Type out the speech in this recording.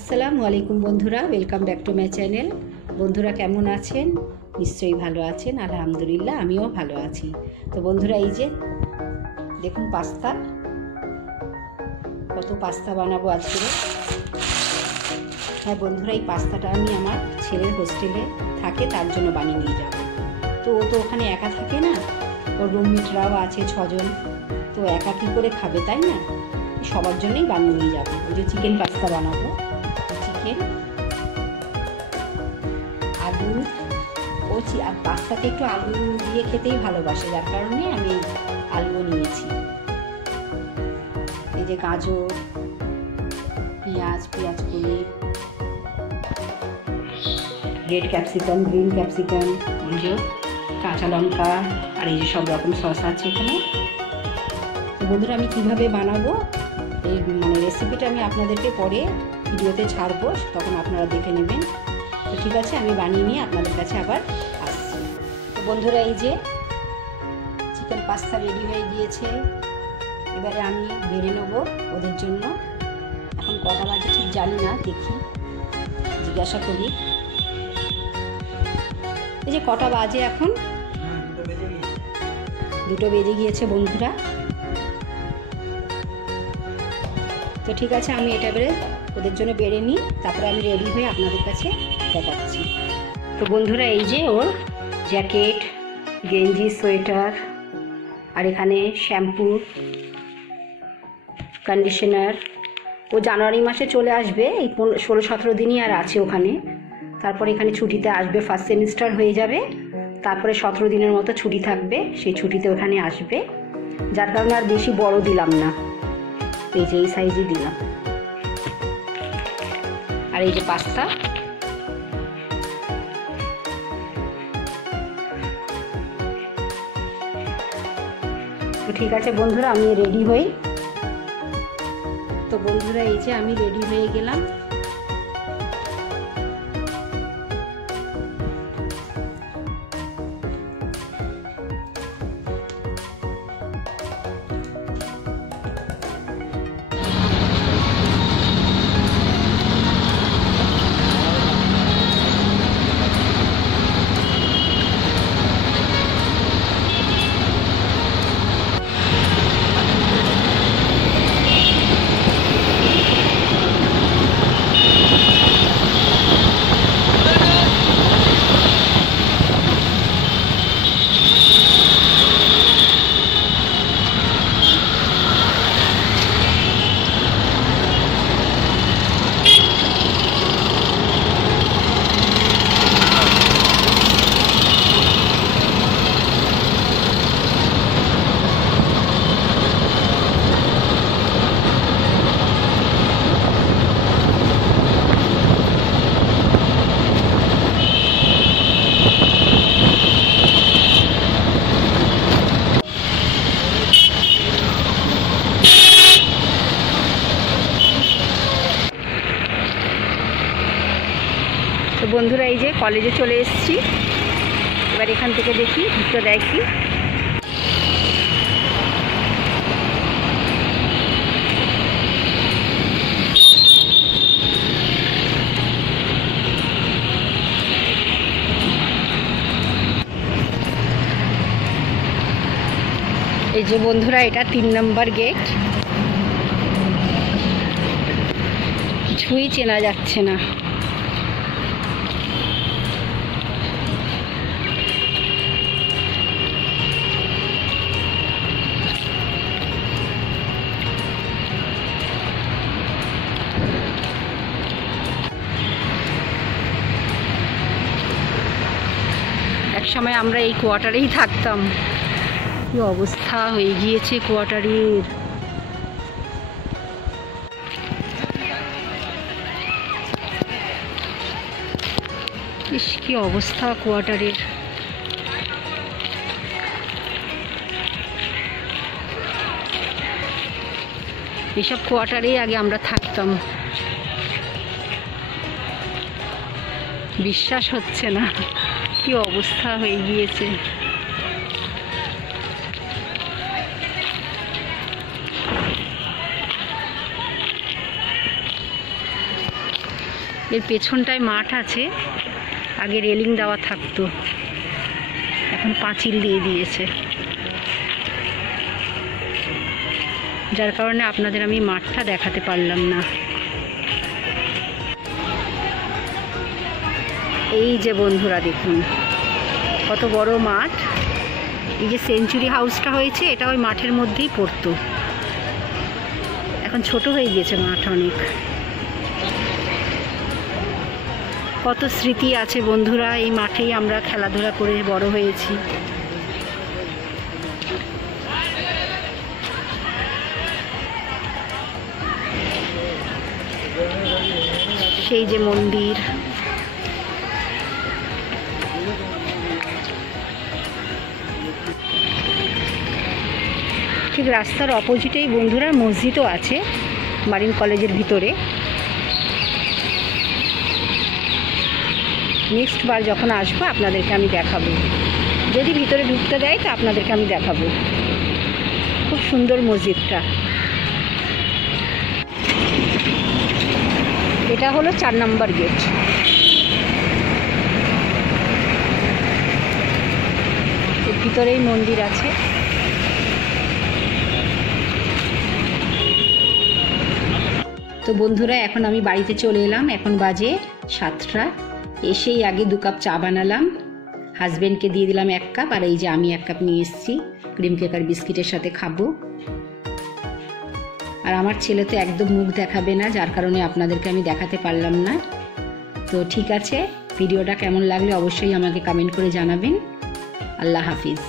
আসসালামু আলাইকুম বন্ধুরা, welcome back to my channel. বন্ধুরা কেমন আছেন? নিশ্চয়ই ভালো আছেন। আলহামদুলিল্লাহ, আমিও ভালো আছি। তো বন্ধুরা, এই যে দেখুন পাস্তা, কত পাস্তা বানাবো আজকে। হ্যাঁ বন্ধুরা, এই পাস্তাটা আমি আমার ছেলের হোস্টেলে থাকে তার জন্য বানিয়ে নিয়ে যাব। তো ও তো ওখানে একা থাকে না, ওর রুমমেটরাও আছে 6 জন। তো একা কী করে খাবে, তাই না? সবার জন্যই বানিয়ে নিয়ে যাবো। ওই যে চিকেন পাস্তা বানাবো। চিকেন, আলু, ও পাস্তাতে একটু আলু দিয়ে খেতেই ভালোবাসে, যার কারণে আমি আলুও নিয়েছি। এই যে গাজর, পেঁয়াজ কলি, রেড ক্যাপসিকাম, গ্রিন ক্যাপসিকাম, এই যে কাঁচা লঙ্কা, আর এই যে সব রকম সস আছে এখানে। তো বন্ধুরা, আমি কিভাবে বানাবো এই রেসিপিটা আমি আপনাদেরকে পরে ভিডিওতে ছাড়বো, তখন আপনারা দেখে নেবেন। তো ঠিক আছে, আমি বানিয়ে নিয়ে আপনাদের কাছে আবার আসছি। তো বন্ধুরা, এই যে চিকেন পাস্তা রেডি হয়ে গিয়েছে। এবারে আমি বেড়ে নেবো ওদের জন্য। এখন কটা বাজে ঠিক জানি না, দেখি, জিজ্ঞাসা করি। এই যে কটা বাজে এখন? 2টো বেজে গিয়েছে বন্ধুরা। তো ঠিক আছে, আমি এটা এবারে ওদের জন্য বেড়ে নিই, তারপরে আমি রেডি হয়ে আপনাদের কাছে দেখাচ্ছি। তো বন্ধুরা, এই যে ওর জ্যাকেট, গেঞ্জি, সোয়েটার, আর এখানে শ্যাম্পু, কন্ডিশনার। ও জানুয়ারি মাসে চলে আসবে, এই 16-17 দিনই আর আছে ওখানে। তারপরে এখানে ছুটিতে আসবে, ফার্স্ট সেমিস্টার হয়ে যাবে, তারপরে 17 দিনের মতো ছুটি থাকবে, সেই ছুটিতে ওখানে আসবে। যার কারণে আর বেশি বড় দিলাম না, এই যে এই সাইজই দিলাম। আর এই যে পাস্তা, তো ঠিক আছে বন্ধুরা, আমি রেডি হই। তো বন্ধুরা, এই যে আমি রেডি হয়ে গেলাম। তো বন্ধুরা, এই যে কলেজে চলে এসেছি। এবার এখান থেকে দেখি ঢুকতে দেয় কি। এই যে বন্ধুরা, এটা 3 নম্বর গেট। কিছুই চেনা যাচ্ছে না। একসময় আমরা এই কোয়ার্টারেই থাকতাম। কি অবস্থা হয়ে গিয়েছে কোয়ার্টারের। ইস, কি অবস্থা কোয়ার্টারের। এসব কোয়ার্টারেই আগে আমরা থাকতাম। বিশ্বাস হচ্ছে না কি অবস্থা হয়ে গিয়েছে। এর পেছনটায় মাঠ আছে, আগে রেলিং দেওয়া থাকতো, এখন পাঁচিল দিয়ে দিয়েছে, যার কারণে আপনাদের আমি মাঠটা দেখাতে পারলাম না। এই যে বন্ধুরা দেখুন কত বড় মাঠ। এই যে সেঞ্চুরি হাউসটা হয়েছে এটা ওই মাঠের মধ্যেই পড়তো, এখন ছোট হয়ে গিয়েছে মাঠ অনেক। কত স্মৃতি আছে বন্ধুরা, এই মাঠেই আমরা খেলাধুলা করে বড় হয়েছি। সেই যে মন্দির, ঠিক রাস্তার অপোজিটেই বন্ধুরা মসজিদও আছে মারিন কলেজের ভিতরে। নেক্সট বার যখন আসবো আপনাদেরকে আমি দেখাবো, যদি ভিতরে ঢুকতে দেয় তো আপনাদেরকে আমি দেখাবো। খুব সুন্দর মসজিদটা। এটা হলো 4 নম্বর গেট। এর ভিতরেই মন্দির আছে। তো বন্ধুরা এখন আমি বাড়িতে চলে এলাম, এখন বাজে 7টা। এসেই আগে 2 কাপ চা বানালাম, হাজব্যান্ডকে দিয়ে দিলাম 1 কাপ, আর এই যে আমি 1 কাপ নিয়ে এসেছি ক্রিম কেক আর বিস্কিটের সাথে খাবো। আর আমার ছেলে তো একদম মুখ দেখাবে না, যার কারণে আপনাদেরকে আমি দেখাতে পারলাম না। তো ঠিক আছে, ভিডিওটা কেমন লাগলে অবশ্যই আমাকে কমেন্ট করে জানাবেন। আল্লাহ হাফিজ।